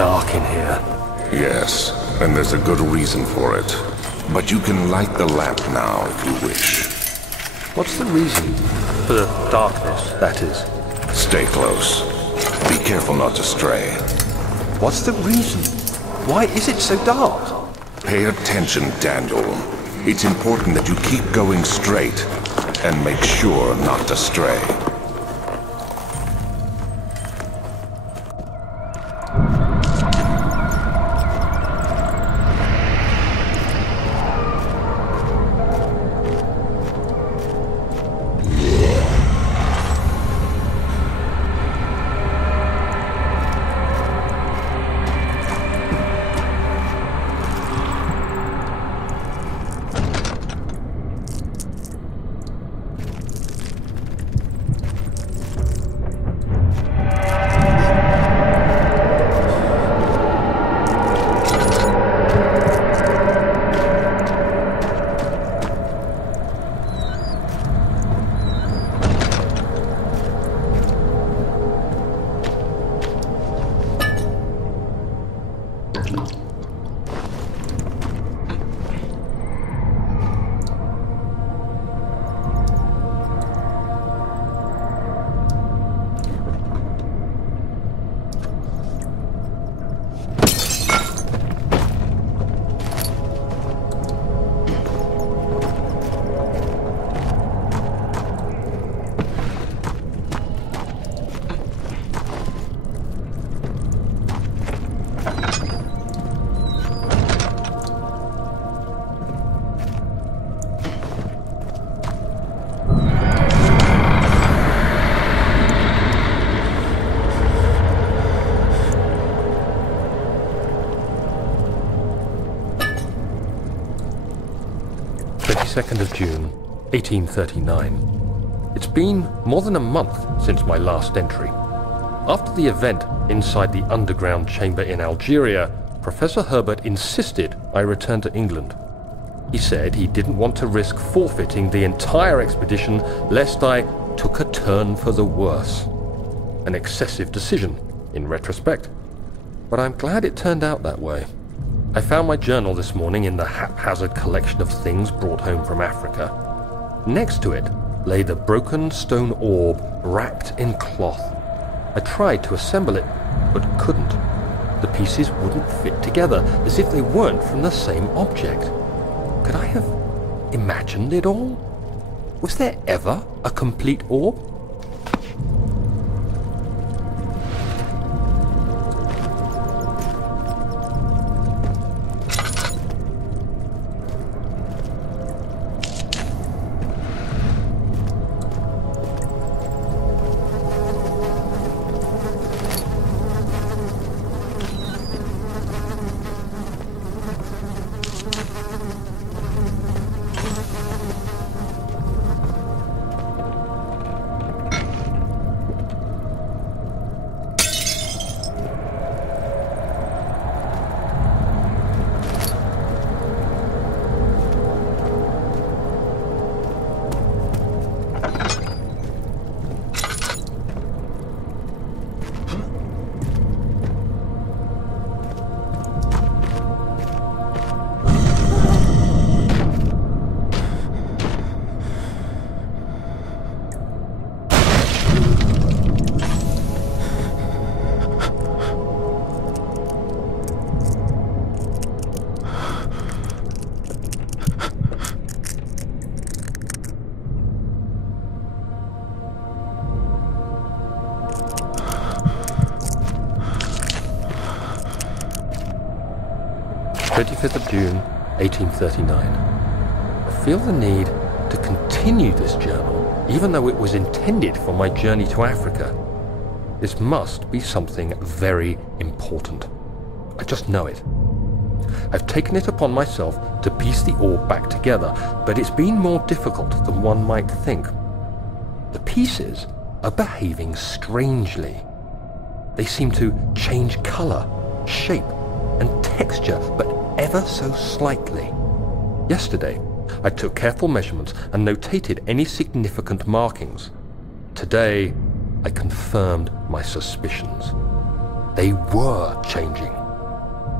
dark in here. Yes, and there's a good reason for it. But you can light the lamp now if you wish. What's the reason? For the darkness, that is. Stay close. Be careful not to stray. What's the reason? Why is it so dark? Pay attention, Daniel. It's important that you keep going straight and make sure not to stray. Of June, 1839. It's been more than a month since my last entry. After the event inside the underground chamber in Algeria, Professor Herbert insisted I return to England. He said he didn't want to risk forfeiting the entire expedition lest I took a turn for the worse. An excessive decision, in retrospect. But I'm glad it turned out that way. I found my journal this morning in the haphazard collection of things brought home from Africa. Next to it lay the broken stone orb wrapped in cloth. I tried to assemble it, but couldn't. The pieces wouldn't fit together, as if they weren't from the same object. Could I have imagined it all? Was there ever a complete orb? June 1839. I feel the need to continue this journal, even though it was intended for my journey to Africa. This must be something very important. I just know it. I've taken it upon myself to piece the orb back together, but it's been more difficult than one might think. The pieces are behaving strangely. They seem to change color, shape, and texture, but ever so slightly. Yesterday, I took careful measurements and notated any significant markings. Today, I confirmed my suspicions. They were changing.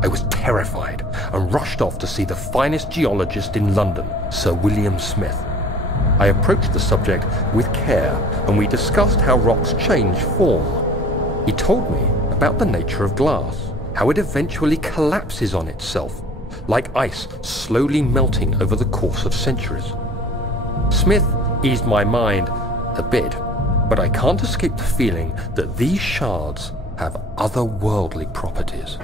I was terrified and rushed off to see the finest geologist in London, Sir William Smith. I approached the subject with care and we discussed how rocks change form. He told me about the nature of glass, how it eventually collapses on itself, like ice slowly melting over the course of centuries. Smith eased my mind a bit, but I can't escape the feeling that these shards have otherworldly properties.